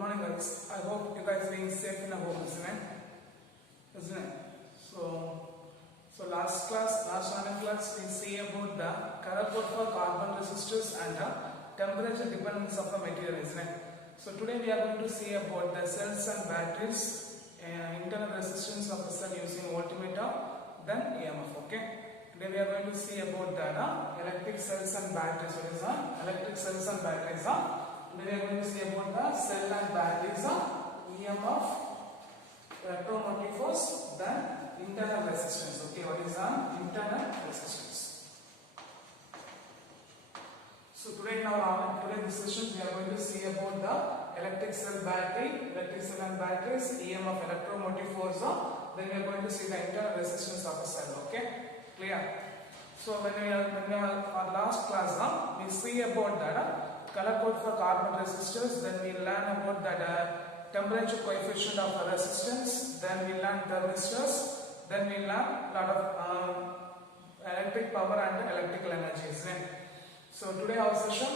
morning guys. I hope you guys being safe in a home, isn't it? Isn't it? So last online class we see about the color code for carbon resistors and the temperature dependence of the material, isn't it? So today we are going to see about the cells and batteries, internal resistance of the cell using voltmeter, then EMF. Okay. Today we are going to see about the electric cells and batteries. What is electric cells and batteries? Today we are going to see about the cell and batteries, EMF, electromotive force, then internal resistance. Okay, what is internal resistance? So today in our today's session we are going to see about the electric cell and batteries, EMF, electromotive force. Then we are going to see the internal resistance of a cell. Okay. Clear? So when we our last class we see about that color code for carbon resistors, then we learn about that temperature coefficient of resistance, then we learn thermistors, then we learn a lot of electric power and electrical energies. So today our session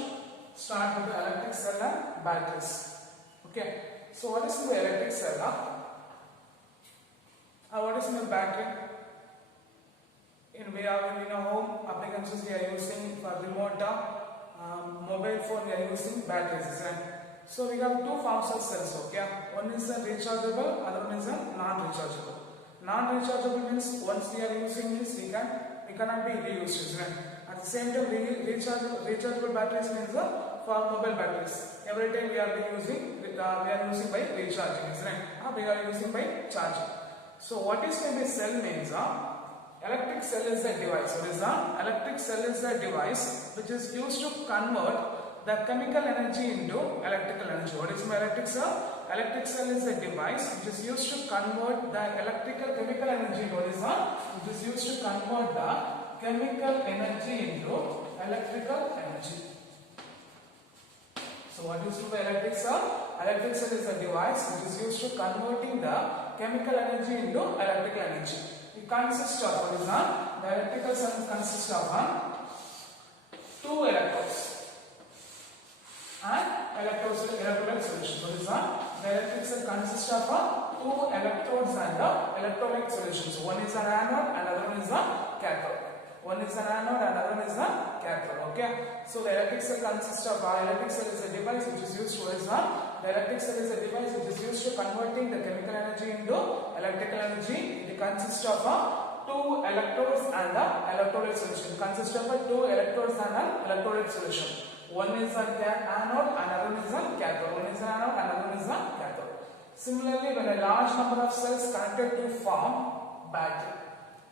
start with the electric cell and batteries. Okay. So what is the electric cell? What is the battery? In our home appliances we are using for remote, mobile phone we are using batteries. So we have two forms of cells. Okay, one is a rechargeable, other one is a non-rechargeable. Non-rechargeable means once we are using this we cannot be reused. At the same time, rechargeable batteries means for mobile batteries. Every time we are using by recharging. We are using by charging. So what is maybe cell means? Electric cell is a device. What is that? Electric cell is a device which is used to convert the chemical energy into electrical energy. What is my electric cell? Electric cell is a device which is used to convert the chemical energy. What is that? Which is used to convert the chemical energy into electrical energy. So what is the electric cell? Electric cell is a device which is used to converting the chemical energy into electrical energy. It consists of, what is that? The electrical cell consists of two electrodes and electrolyte solution. What is that? The electric cell consists of two electrodes and electrolyte solutions. One is an anode and another one is a cathode. One is an anode and another one is a cathode. Okay. So the electric cell consists of electric cell is a device which is used to, what is that? The electric cell is a device which is used to converting the chemical energy into electrical energy. It consists of two electrodes and an electrolyte solution. It consists of two electrodes and an electrolyte solution. One is an anode and another one is a cathode. One is an anode and another one is a cathode. Similarly, when a large number of cells connected to form battery.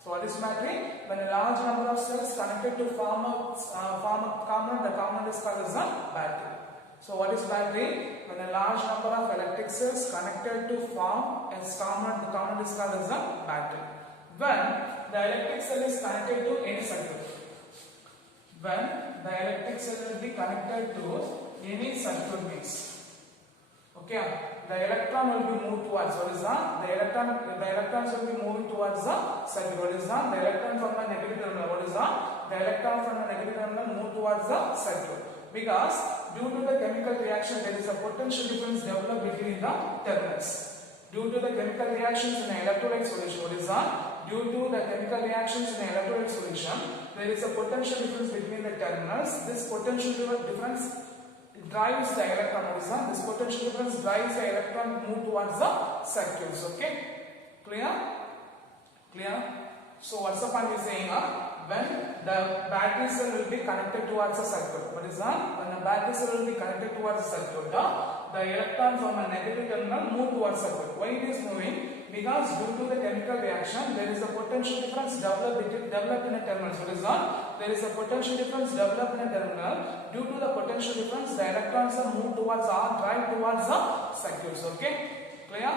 So what is battery? When a large number of cells connected to form a component, the component is called as a battery. So what is battery? When a large number of electric cells connected to form a component, the component is called as a battery. When the electric cell is connected to any circuit. When the electric cell will be connected to any circuit means. Okay, the electron will be moved towards, what is that? The electrons will be moving towards the circuit. What is that? The electron from the negative terminal. What is that? The electron from the negative terminal move towards the circuit. Because due to the chemical reaction there is a potential difference developed between the terminals. Due to the chemical reactions in an electrolyte solution, what is that? Due to the chemical reactions in an electrolyte solution, there is a potential difference between the terminals. This potential difference drives the electron. What is that? This potential difference drives the electron move towards the circuits. Okay? Clear? Clear? So what's the point we saying? When the battery cell will be connected towards a circuit. What is that? When the battery cell will be connected towards a circuit, the electron from a negative terminal move towards circuit. Why it is moving? Because due to the chemical reaction, there is a potential difference developed in a terminal. So what is that? There is a potential difference developed in a terminal. Due to the potential difference, the electrons are moved towards or drive towards the circuits. Okay? Clear?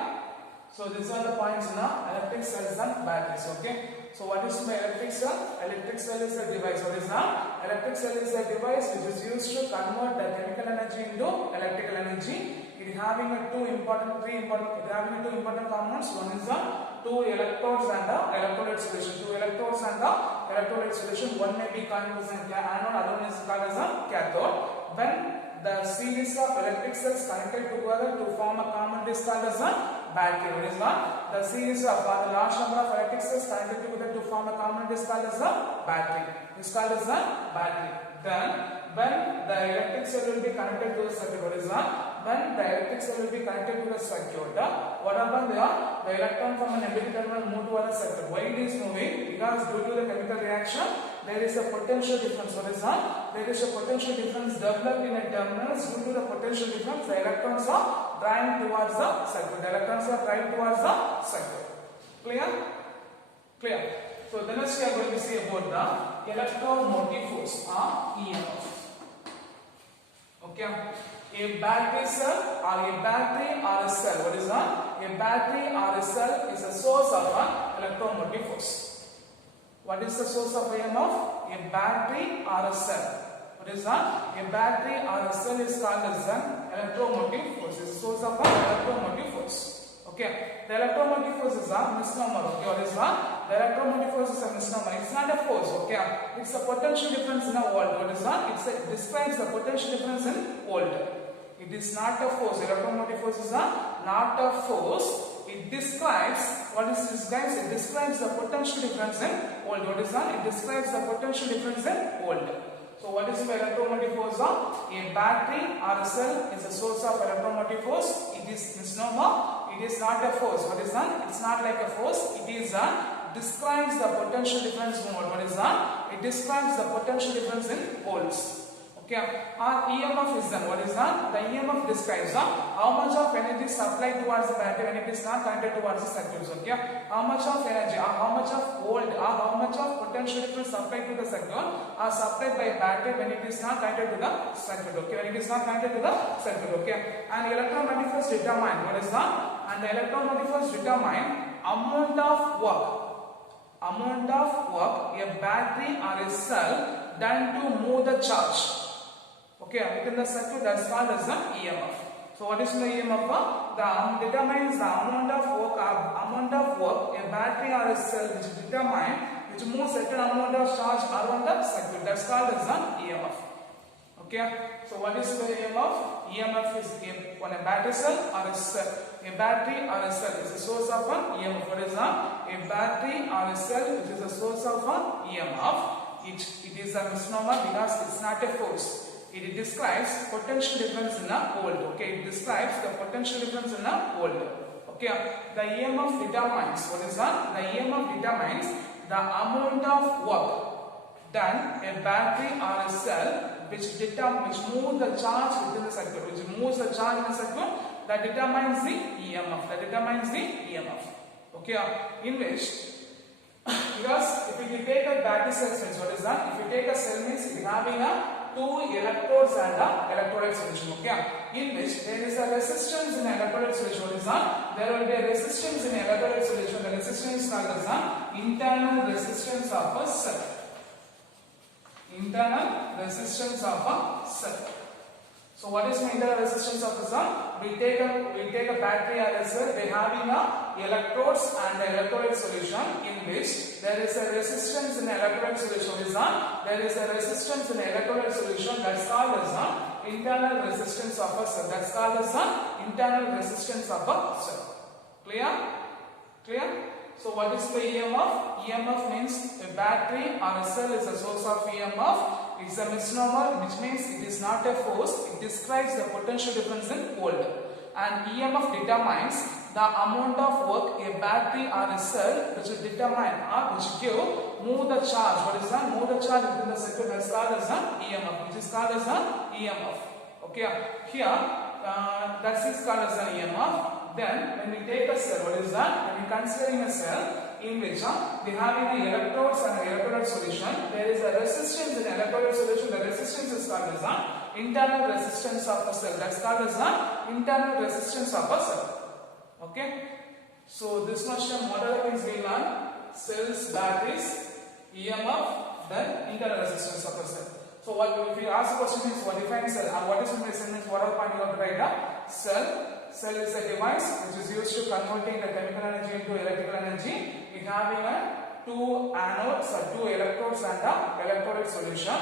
So these are the points in electric cells and batteries. Okay? So what is my electric cell? Electric cell is a device. What is that? Electric cell is a device which is used to convert the chemical energy into electrical energy. It is having two important components. One is the two electrodes and the electrolyte solution. Two electrodes and the electrolyte solution. One may be called as an anode, other one is called as a cathode. When the series of electric cells connected together to form a common disk called as a battery. What is that? The series of the large number of electric cells connected together to form a common disk called as a battery. This called as a battery. Then when the electric cell will be connected to the circuit, what is that? When the electric cell will be connected to the circuit, what happens there? The electron from a negative terminal move to other circuit. Why it is moving? Because due to the chemical reaction, there is a potential difference. What is that? There is a potential difference developed in a terminal. Due to the potential difference, the electrons are drawing towards the circuit. The electrons are drawing towards the circuit. Clear? Clear. So then next we are going to see about the electromotive force, EMF. Okay. A battery cell or a battery or a cell. What is that? A battery or a cell is a source of an electromotive force. What is the source of EMF? A battery or a cell. What is that? A battery or a cell is called as an electromotive force. It's a source of an electromotive force. Okay. The electromotive force is a misnomer. Okay. What is that? The electromotive force is a misnomer. It's not a force. Okay. It's a potential difference in a volt. What is that? It describes the potential difference in volt. It is not a force. Electromotive force is not a force. It describes, what is this guys? It describes the potential difference in volt. What is that? It describes the potential difference in volt. So what is the electromotive force? A battery or a cell is a source of electromotive force. It is misnomer. It is not a force. What is that? It's not like a force. It is describes the potential difference in volt. What is that? It describes the potential difference in volts. Okay, our EMF is then what is that? The EMF describes how much of energy is supplied towards the battery when it is not connected towards the circuits. Okay, how much of energy or how much of volt or how much of potential difference supplied to the circuit are supplied by a battery when it is not connected to the circuit. Okay, when it is not connected to the circuit. Okay, and electromotive force determine what is that? And the electromotive force determine amount of work a battery or a cell done to move the charge. Okay, within the circuit, that's called as the EMF. So what is the EMF? Determines the amount of work a battery or a cell which moves certain amount of charge around the circuit. That's called as the EMF. Okay, so what is the EMF? EMF is when a battery cell or a cell. A battery or a cell is a source of an EMF. What is that? A battery or a cell which is a source of an EMF. It is a misnomer because it's not a force. It describes potential difference in a volt. Okay, it describes the potential difference in a volt. Okay, the EMF determines what is that? The EMF determines the amount of work done a battery or a cell which moves the charge within the circuit, which moves the charge in the circuit. That determines the EMF. Okay, in which because if you take a battery cell means what is that? If you take a cell means it having a two electrodes and a electrolyte solution. Okay, in which there is a resistance in electrolyte solution. What is that? There will be a resistance in electrolyte solution. The resistance is called as the internal resistance of a cell. Internal resistance of a cell. So what is the internal resistance of the cell? We take a battery or a cell. They having a electrodes and the electrolyte solution in which there is a resistance in electrolyte solution. Is that there is a resistance in electrolyte solution that's called as the internal resistance of a cell. That's called as the internal resistance of a cell. Clear? Clear? So what is the EMF? EMF means a battery or a cell is a source of EMF. It's a misnomer, which means it is not a force. It describes the potential difference in volt. And EMF determines the amount of work a battery or a cell which will determine or which move the charge. What is that? Move the charge within the circuit. That's called as an EMF, which is called as an EMF. Okay, here that is called as an EMF. Then when we take a cell, what is that? When we considering a cell in which we have the electrodes and the electrolyte solution, there is a resistance in electrolyte solution. The resistance is called as the internal resistance of a cell. That's called as the internal resistance of a cell. Okay. So this much time what are the things we learn? Cells, batteries, EMF, then internal resistance of a cell. So what if you ask the question is what defines cell and what is the means? What are the point you have to write down? Cell is a device which is used to converting the chemical energy into electrical energy. It having two anodes or two electrodes and a electrolyte solution.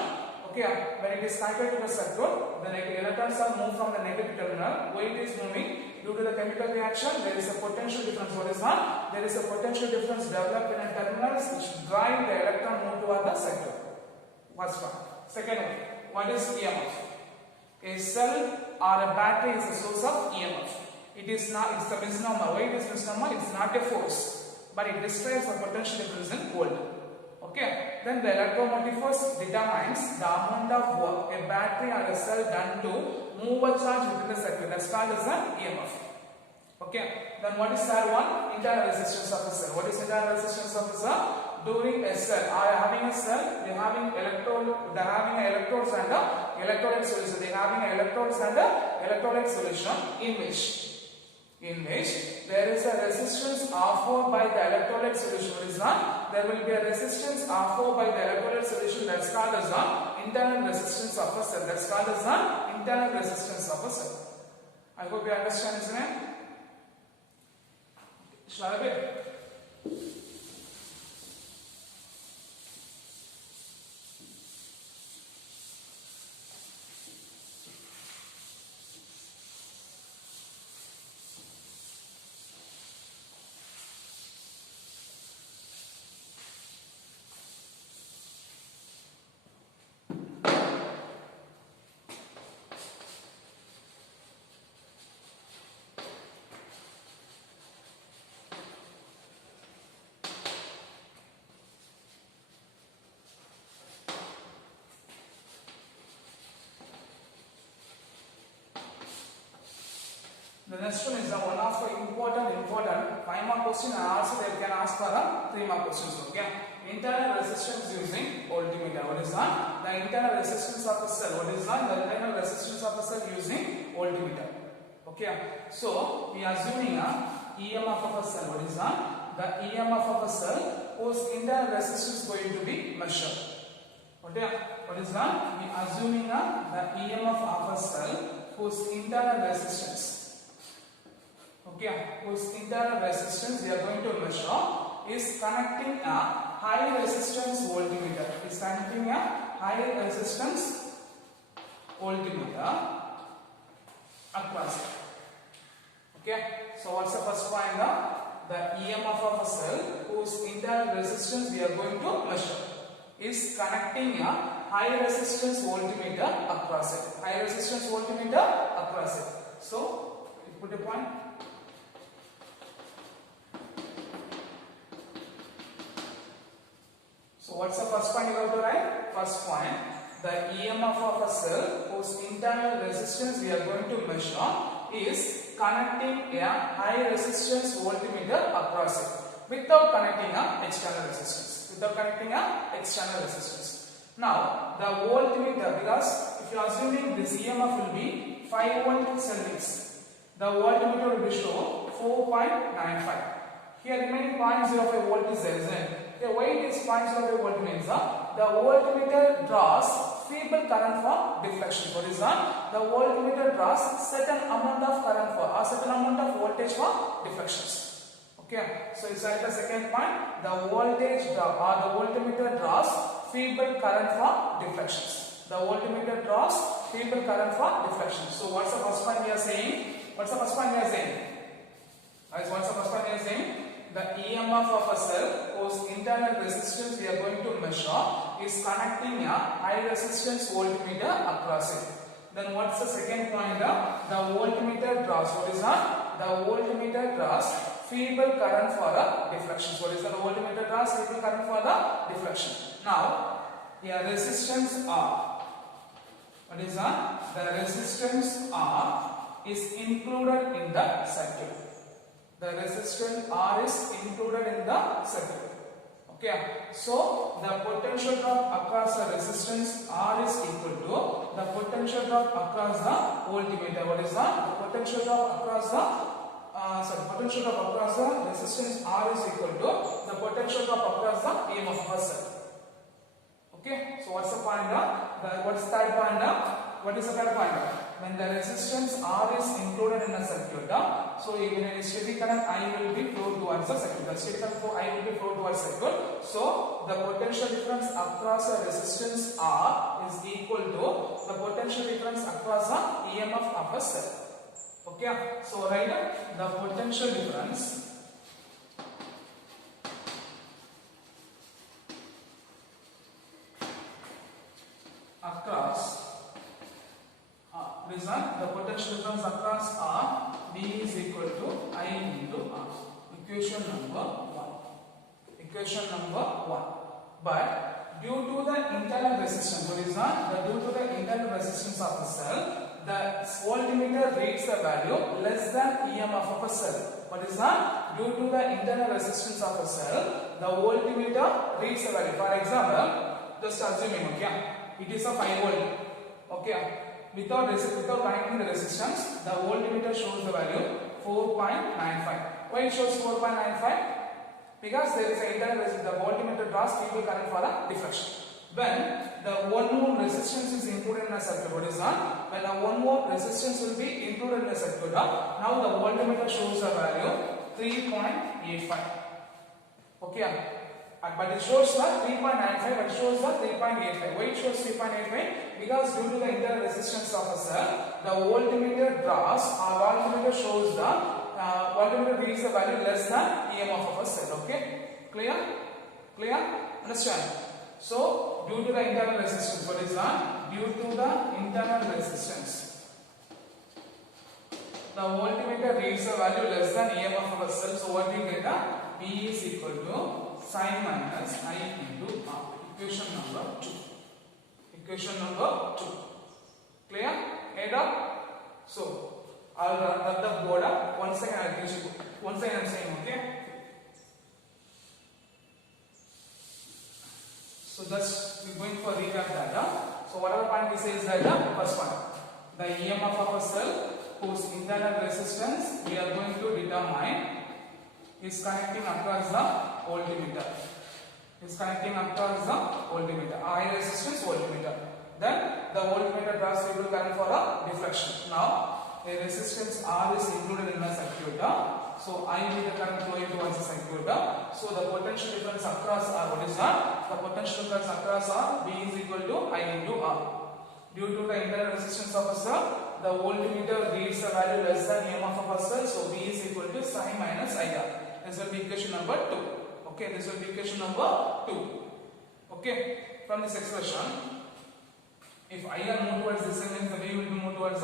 Okay, when it is connected to the circuit, the electrons are moved from the negative terminal. Why it is moving? Due to the chemical reaction, there is a potential difference. What is that? There is a potential difference developed in the terminals which drive the electron move toward the circuit. First one. Second one, what is EMF? A cell or a battery is the source of EMF. It is not, it's a misnomer. Why it is misnomer? It's not a force, but it describes a potential difference in volt. Okay, then the electromotive force determines the amount of work a battery or a cell done to move a charge within the circuit. That's called as an EMF. Okay, then what is third one? Internal resistance of a cell. What is internal resistance of a cell? During a cell, having a cell, they are having electrodes and electrolyte solution. They are having electrodes and electrolyte solution in which there is a resistance offered by the electrolyte solution. What is that? There will be a resistance offered by the electrolyte solution. That's called as the internal resistance of a cell. That's called as the internal resistance of a cell. I hope you understand, isn't it? Shall I be? The next one is the one of the important 5 mark question, and also they can ask for a 3 mark questions. Okay, internal resistance using voltmeter. What is that? The internal resistance of a cell. What is that? The internal resistance of a cell using voltmeter. Okay, so we are assuming a EMF of a cell. What is that? The EMF of a cell whose internal resistance is going to be measured. Okay, what is that? We are assuming the EMF of a cell whose internal resistance. Okay, whose internal resistance we are going to measure is connecting a high resistance voltmeter. Is connecting a high resistance voltmeter across it. Okay, so what's the first point? The EMF of a cell whose internal resistance we are going to measure is connecting a high resistance voltmeter across it. High resistance voltmeter across it. So, you put a point. So what's the first point you have to write? First point, the EMF of a cell whose internal resistance we are going to measure is connecting a high resistance voltmeter across it without connecting a external resistance. Now the voltmeter, because if you are assuming this EMF will be 5 volt Celsius, the voltmeter will be shown 4.95. Here remaining 0.05 volt is there, isn't it? Okay, why it is 0.05 volt means the voltmeter draws feeble current for deflection. What is that? The voltmeter draws certain amount of current for or certain amount of voltage for deflections. Okay, so it's like the second point. The voltage draw or the voltmeter draws feeble current for deflections. The voltmeter draws feeble current for deflections. So what's the first point we are saying? Guys, what's the first point we are saying? The EMF of a cell whose internal resistance we are going to measure is connecting a high resistance voltmeter across it. Then what's the second point? The voltmeter draws. What is that? The voltmeter draws feeble current for a deflection. What is that? The voltmeter draws feeble current for the deflection. Now, a resistance R. What is that? The resistance R is included in the circuit. The resistance R is included in the circuit. Okay, so the potential drop across the resistance R is equal to the potential drop across the voltmeter. What is that? The potential drop across the resistance R is equal to the potential drop across the EMF of a cell. Okay, so what's the point? What's the third point? What is the third point? when the resistance R is included in a circuit, so even in a steady current I will be flow towards the circuit. The steady current flow I will be flow towards circuit. So the potential difference across a resistance R is equal to the potential difference across a EMF of a cell. Okay, so write the potential difference across the potential difference across R, B is equal to I into R. Equation number 1. Equation number 1. But due to the internal resistance, what is that? Due to the internal resistance of the cell, the voltmeter reads the value less than EMF of a cell. What is that? Due to the internal resistance of a cell, the voltmeter reads the value. For example, just assuming, okay, it is a 5 volt. Okay. Without connecting the resistance, the voltmeter shows the value 4.95. Why it shows 4.95? Because there is an internal resistance. The voltmeter draws feeble current for a deflection. When the 1 ohm resistance is included in a circuit, what is that? When a 1 ohm resistance will be included in a circuit, now the voltmeter shows the value 3.85. Okay. But it shows the 3.95, but it shows the 3.85. Why it shows 3.85? Because due to the internal resistance of a cell, the voltmeter draws, voltmeter shows the, voltmeter reads the value less than EMF of a cell. Okay? Clear? Clear? Understand? So, due to the internal resistance, what is that? Due to the internal resistance, the voltmeter reads the value less than EMF of a cell. So, what we get? B is equal to sin minus I into R. Equation number 2. Equation number 2. Clear? Head up? So, I'll run the board up. 1 second, I'll teach you. 1 second, I'm saying, okay? So, just we're going for recap data. So, whatever point we say is that the first one, the EMF of a cell whose internal resistance we are going to determine is connecting across the voltmeter. Is connecting across the voltmeter. High resistance voltmeter. Then the voltmeter draws feeble current for a deflection. Now a resistance R is included in the circuit. So I will be the current flowing towards the circuit. So the potential difference across R, what is that? The potential difference across R, B is equal to I into R. Due to the internal resistance of a cell, the voltmeter reads the value less than EMF of a cell. So B is equal to sin minus IR. This will be equation number 2. Okay, this will be equation number 2. Okay, from this expression, if IR move towards this side, the B will be move towards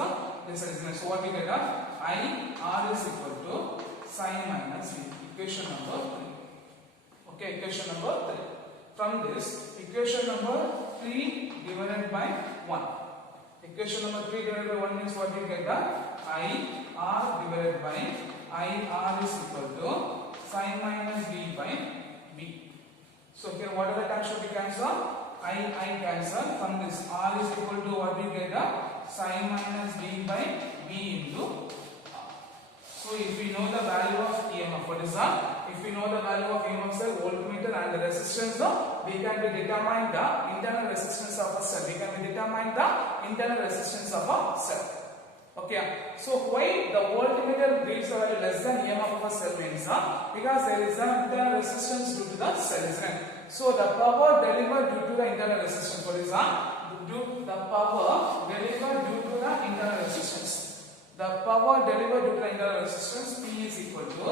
this side. So what we get? IR is equal to sin minus V. Equation number 3. Okay, equation number 3. From this, equation number 3 divided by 1. Equation number 3 divided by 1 means what we get? IR divided by IR is equal to sin minus V by V. So here what are the terms should be cancelled? I cancel. From this R is equal to what we get? Sin minus V by V into R. So if we know the value of EMF, what is that? If we know the value of EMF cell, voltmeter and the resistance, we can determine the internal resistance of a cell. We can determine the internal resistance of a cell. Okay, so why the voltmeter reads the value less than EMF of a cell means because there is an internal resistance due to the cell, isn't it? So the power delivered due to the internal resistance, what is that? The power delivered due to the internal resistance. The power delivered due to the internal resistance, P is equal to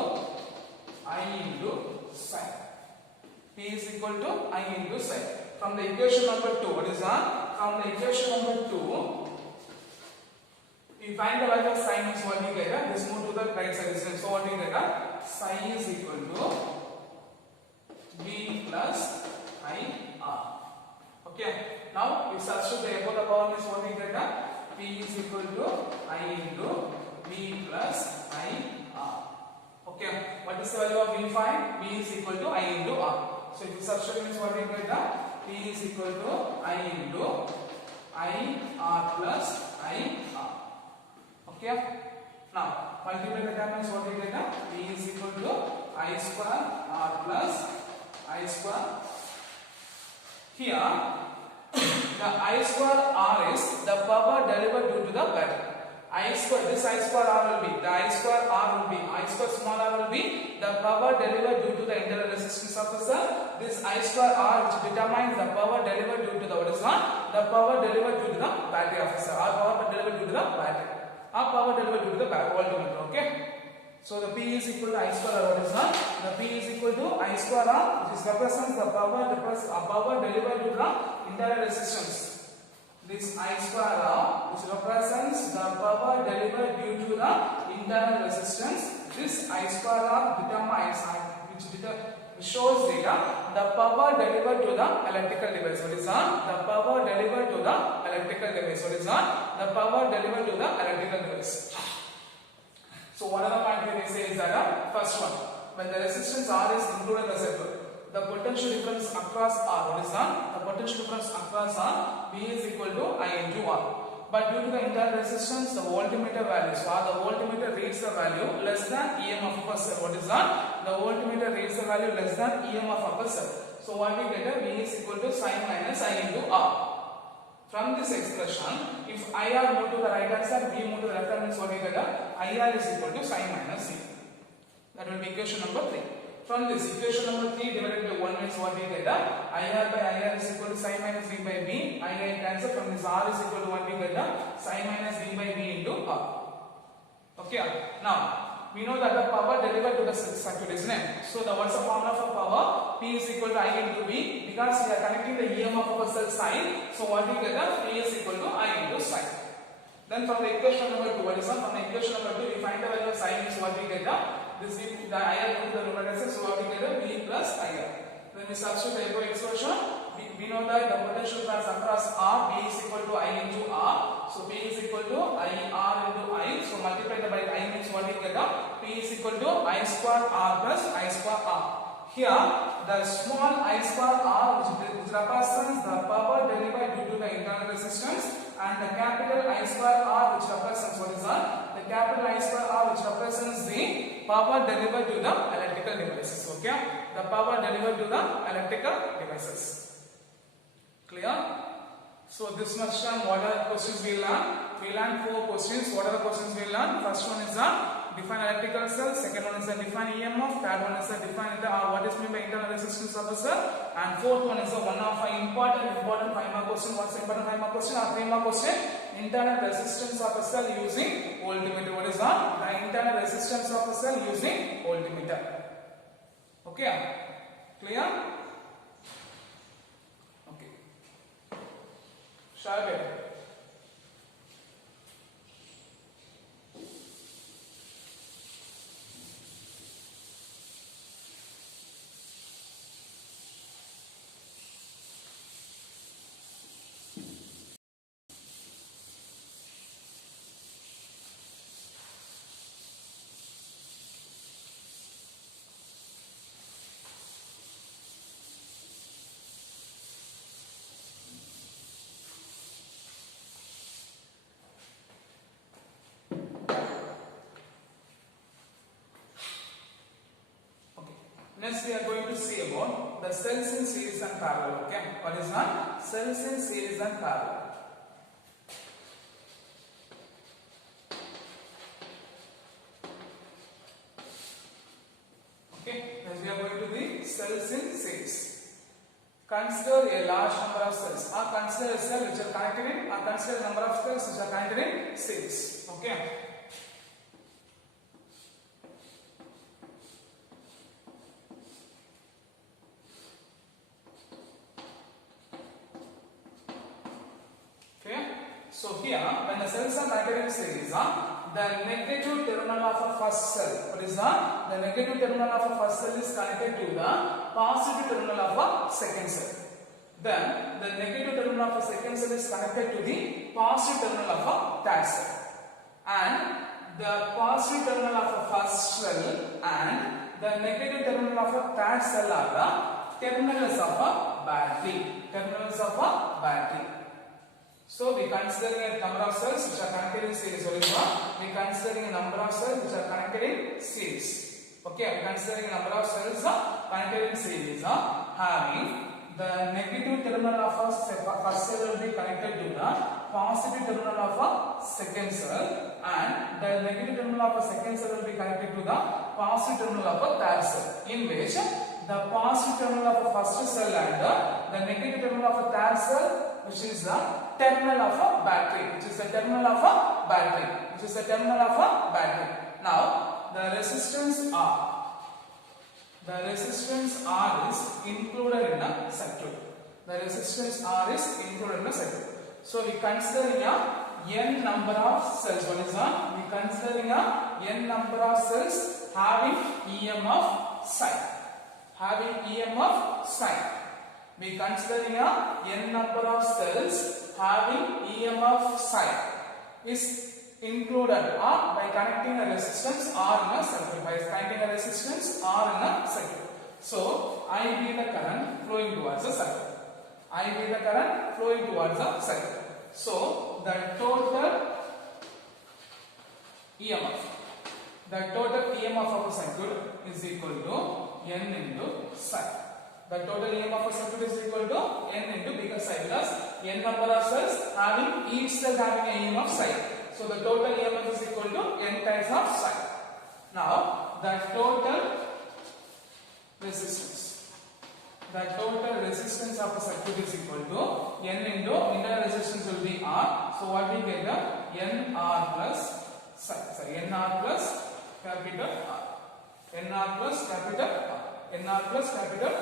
I into sin. P is equal to I into sin. From the equation number 2, what is that? From the equation number 2, we find the value of sin means what we get? This move to the right side distance. So what we get? Psi is equal to V plus IR. Okay. Now we substitute the above the power means what we get? P is equal to I into V plus IR. Okay. What is the value of V find? V is equal to I into R. So if you substitute means what we get? P is equal to I into IR plus IR. Okay. Now multiply the term means what we get? P is equal to I square R plus I square. Here the I square R is the power delivered due to the battery. I square, this I square R will be, the I square R will be, I square small r will be the power delivered due to the internal resistance of the cell. This I square R which determines the power delivered due to the what is not? The power delivered due to the battery of the cell, or power delivered due to the battery, or power delivered due to the voltmeter, okay? So the P is equal to I square R, what is not? The P is equal to I square R, which represents the power delivered due to the internal resistance. This I square R, which represents the power delivered due to the internal resistance. This I square R determines, which shows the power delivered to the electrical device. What is that? The power delivered to the electrical device. What is that? The power delivered to the electrical device. So one of the point here they say is that first one, when the resistance R is included in the circuit, the potential difference across R, what is that? The potential difference across R, V is equal to I into R. But due to the internal resistance, the voltmeter value, so the voltmeter reads the value less than EMF per cell. What is that? The voltmeter reads the value less than EMF per cell. So what we get, V is equal to sin minus I into R. From this expression, if IR move to the right hand side, V move to the left hand, means what we get, IR is equal to sin minus V. That will be equation number 3. From this, equation number 3 divided by 1 means what we get, IR by IR is equal to sin minus V by V. IR cancel. From this, R is equal to what we get, sin minus V by V into R. Okay, now we know that the power delivered to the circuit is named. So what's the formula for power? P is equal to I into V, because we are connecting the EMF of a cell sine. So what we get, P is equal to I into sine. Then from the equation number 2, what is that? From the equation number 2, we find the value of sine is what we get, this V, the IR into the numerator, so what we get, V plus IR. Then we substitute the above expression. We know that the potential difference across R, B is equal to I into R. So P is equal to IR into I. So multiplied by I means what we get, P is equal to I square R plus I square R. Here, the small I square R, which represents the power delivered due to the internal resistance, and the capital I square R, which represents what is that? The capital I square R, which represents the power delivered to the electrical devices. Okay, the power delivered to the electrical devices. Clear? So this much time, what are the questions we learn? We learned 4 questions. What are the questions we learn? First one is define electrical cell. Second one is define EMF. Third one is define what is meant by internal resistance of the cell. And fourth one is one of important 5 mark question. What's the important 5 mark question? Or 3 mark question? Internal resistance of a cell using voltmeter. What is that? The internal resistance of a cell using voltmeter. Okay? Clear? Okay. Shall we? Next we are going to see about the cells in series and parallel. Okay, what is that? Cells in series and parallel. Okay, next we are going to the cells in series. Consider a large number of cells, or consider a cell which are connected in, or consider a number of cells which are connected in series. Okay. So here, when the cells are connected in series, the negative terminal of a first cell, what is that? The negative terminal of a first cell is connected to the positive terminal of a second cell. Then, the negative terminal of a second cell is connected to the positive terminal of a third cell. And the positive terminal of a first cell and the negative terminal of a third cell are the terminals of a battery. Terminals of a battery. So we considering a number of cells which are connected in series. We considering a number of cells which are connected in series. Okay, we considering a number of cells connected in series having the negative terminal of a first cell will be connected to the positive terminal of a second cell, and the negative terminal of a second cell will be connected to the positive terminal of a third cell, in which the positive terminal of a first cell and the negative terminal of a third cell, which is the terminal of a battery, Now the resistance R is included in a circuit. So we considering a n number of cells. What is that? We considering a n number of cells having EMF sign. We considering a n number of cells having EMF sign is included by connecting a resistance R in a circuit. So I be the current flowing towards the circuit. So the total EMF of a circuit is equal to N into psi. The total EMF of a circuit is equal to N into bigger psi, because N number of cells having each cell having a EMF psi. So the total EMF is equal to N times of psi. Now the total resistance of a circuit is equal to N into internal resistance will be R. So what we get the NR plus capital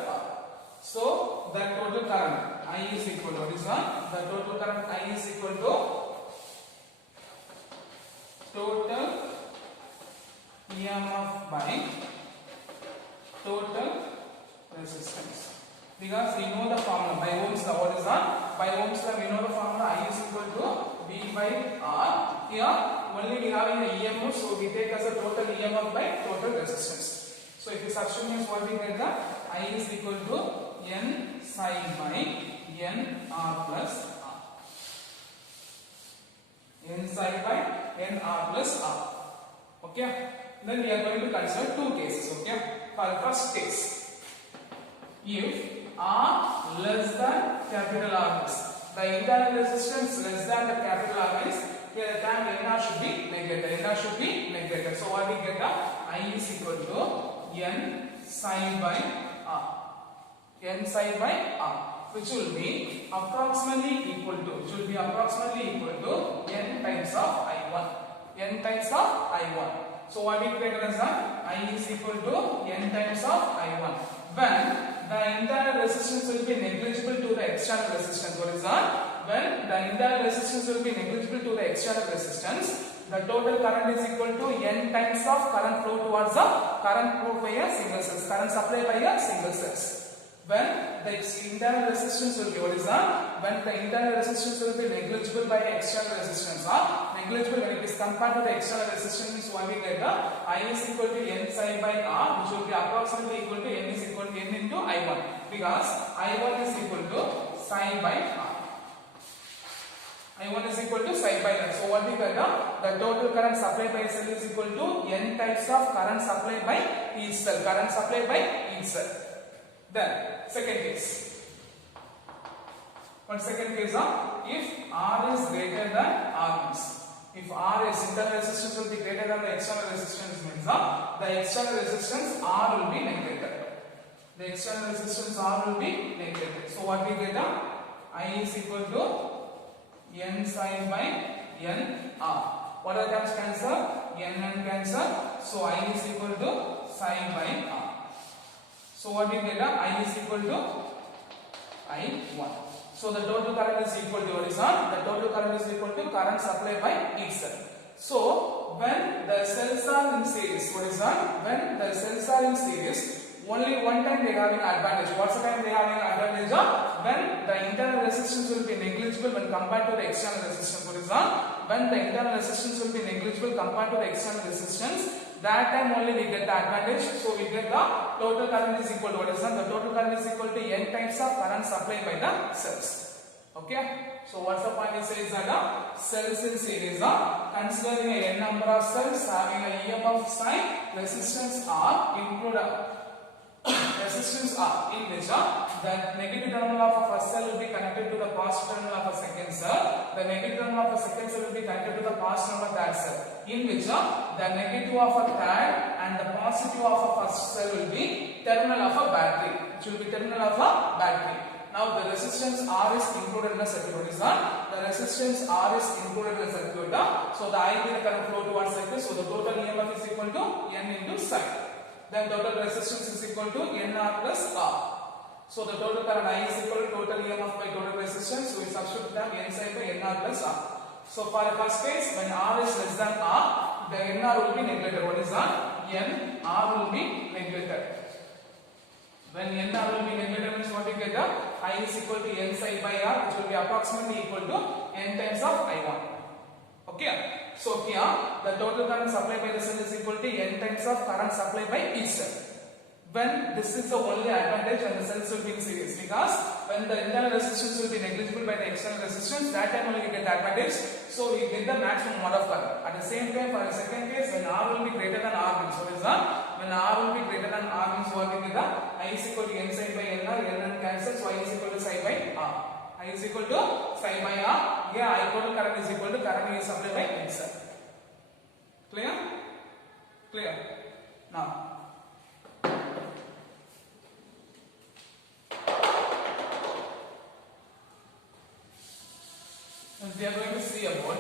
R. So the total current I is equal to, what is that? The total current I is equal to total EMF by total resistance. Because we know the formula by Ohm's law. What is that? By Ohm's law we know the formula I is equal to V by R. Here only we having the EMF, so we take as a total EMF by total resistance. So if you substitute, what we get, that I is equal to N psi by N R plus R. N psi by N R plus R. Okay. Then we are going to consider two cases. Okay. For the first case, if R less than capital R is, the internal resistance less than the capital R is, here the time NR should be negated. So what we get, that I is equal to N psi by R. Which will be approximately equal to N times of I1. So what we get is that I is equal to N times of I1 when the internal resistance will be negligible to the external resistance. What is that? When the internal resistance will be negligible to the external resistance, the total current is equal to N times of current flow towards the current flow by a single cells, current supply by a single cells. When the internal resistance will be, what is that? When the internal resistance will be negligible by external resistance, or negligible when it is compared to the external resistance, what we get, I is equal to N psi by R, which will be approximately equal to N is equal to N into I1, because I1 is equal to psi by R. I1 is equal to psi by R. So what we get, the total current supplied by cell is equal to N types of current supplied by each cell. Then second case. What second case? If R is greater than R means, if R is internal resistance will be greater than the external resistance, means the external resistance R will be negated. So what we get? I is equal to N psi by N R. What are the terms cancel? N and cancel. So I is equal to psi by R. So what we get, I is equal to I1. So the total current is equal to, what is that? The total current is equal to current supplied by each cell. So when the cells are in series, what is that? When the cells are in series, only one time they are having advantage. What's the time they are having advantage? When the internal resistance will be negligible when compared to the external resistance. What is that? When the internal resistance will be negligible compared to the external resistance, that time only we get the advantage. So we get the total current is equal to, what is that? The total current is equal to N times of current supplied by the cells. Okay. So what's the point? It says that cells in series are considering a N number of cells having a EMF psi, resistance R, include resistance R in which the negative terminal of a first cell will be connected to the positive terminal of a second cell. The negative terminal of a second cell will be connected to the positive terminal of third cell. In which the negative of a third and the positive of a first cell will be terminal of a battery. It will be terminal of a battery. Now the resistance R is included in the circuit. What is that? The resistance R is included in the circuit. So the I will current flow towards like this. So the total EMF is equal to N into psi. Then total resistance is equal to NR plus R. So the total current I is equal to total EMF by total resistance. So we substitute them N psi by NR plus R. So for the first case, when R is less than R, the NR will be neglected. What is that? NR will be neglected. When NR will be neglected means what we get? I is equal to N psi by R, which will be approximately equal to N times of I1. Okay. So here the total current supplied by the cell is equal to N times of current supplied by each cell. When this is the only advantage when the cells will be in series, because when the internal resistance will be negligible by the external resistance, that time only we get the advantage. So we get the maximum amount of current. At the same time, for the second case, when R will be greater than R means what is that? When R will be greater than R means what we get the I is equal to N psi by NR, NR cancels, so I is equal to psi by R. I is equal to psi by R. Here I total current is equal to current is supplied by N cell. Clear? Clear? Now. We are going to see about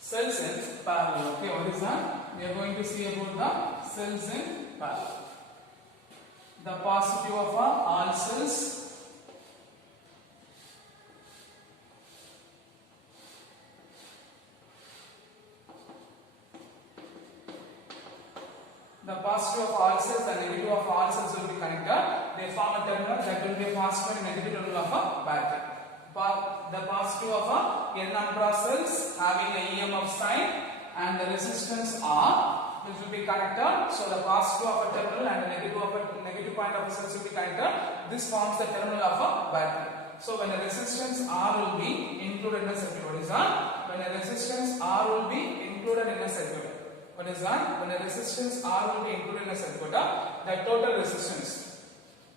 cells in parallel. Okay, what is that? We are going to see about the cells in parallel. The positive of all cells, the positive of all cells and negative of all cells will be connected. They form a terminal that will be a positive and negative terminal of a battery. The positive of a N number of cells having a EMF sign and the resistance R, which will be connected. So the positive of a terminal and the negative point of a cells will be connected. This forms the terminal of a battery. So when the resistance R will be included in the circuit, what is that? When the resistance R will be included in the circuit, what is that? When the resistance R will be included in the circuit, the total resistance,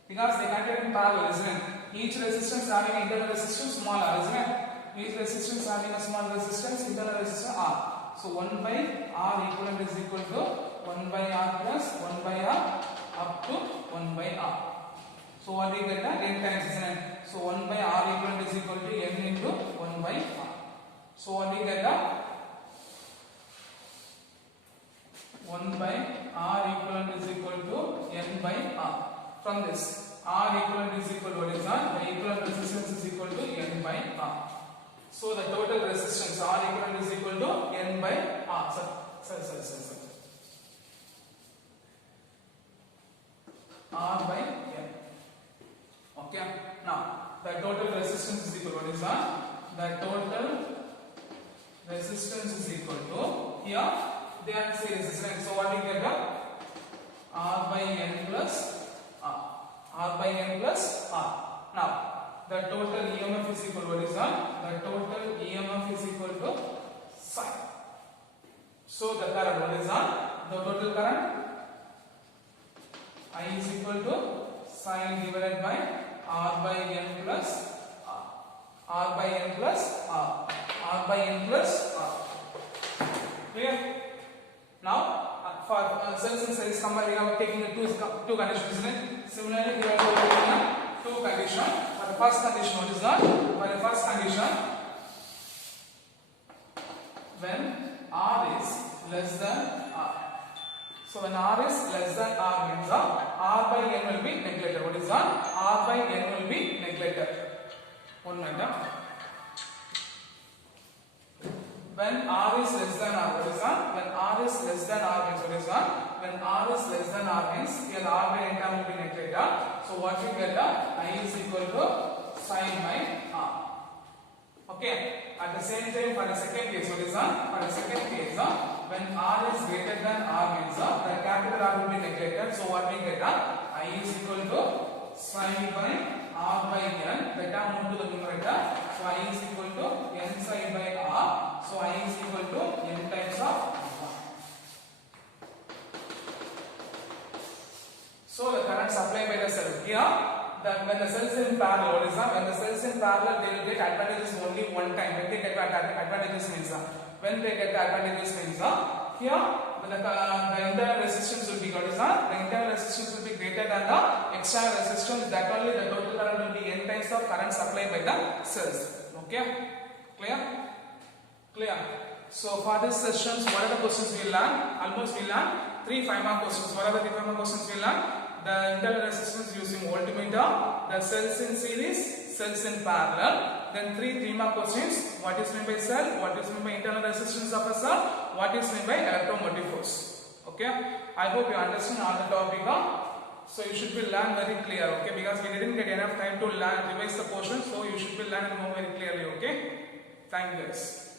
because they connected in parallel, isn't it? Each resistance having an internal resistance small r, isn't it? Each resistance having a small resistance, internal resistance R. So 1 by R equivalent is equal to 1 by R plus 1 by R up to 1 by R. So what we get that? N times, isn't it? So 1 by R equivalent is equal to N into 1 by R. So what we get that? 1 by R equivalent is equal to N by R. From this, R equivalent is equal to what is that? The equivalent resistance is equal to N by R. So the total resistance R equivalent is equal to N by R. Sorry. R by N. Okay. Now the total resistance is equal to what is that? The total resistance is equal to, here they are series, right? So what do you get? R by N plus R. R by N plus R. Now the total EMF is equal to what is that? The total EMF is equal to psi. So the current, what is that? The total current I is equal to psi divided by R by N plus R. R by N plus R. R by N plus R. Clear? Now for cells and series combined, we are taking the two conditions, isn't it? Similarly, we are taking two conditions. For the first condition, what is that? For the first condition, when R is less than R. So when R is less than R means R by N will be neglected. What is that? R by N will be neglected. 1 minute. When R is less than R, what is that? When R is less than R means what is that? When R is less than R means here R by N term will be neglected. So what you get? I is equal to sin by R. Okay. At the same time, for the second case, what is that? For the second case, when R is greater than R means the capital R will be neglected. So what we get I is equal to psi by R by N. The term moved to the numerator. So I is equal to N psi by R. So I is equal to N times of R. So the current supplied by the cell here, when the cells in parallel, what is that? When the cells in parallel, they will get advantages only one time. When they get advantages means when they get advantages means here the internal resistance will be what is that? The internal resistance will be greater than the external resistance. That only the total current will be n times of current supplied by the cells. Okay, clear? Clear. So for this sessions, what are the questions we learn? Almost we learn 3 5-mark questions. What are the 3 5-mark questions we learn? The internal resistance using voltmeter, the cells in series, cells in parallel. Then 3-mark questions. What is meant by cell? What is meant by internal resistance of a cell? What is meant by electromotive force? Okay. I hope you understand all the topic. So you should be learn very clear. Okay, because we didn't get enough time to learn revise the portion. So you should be learn more very clearly. Okay. Thank you guys.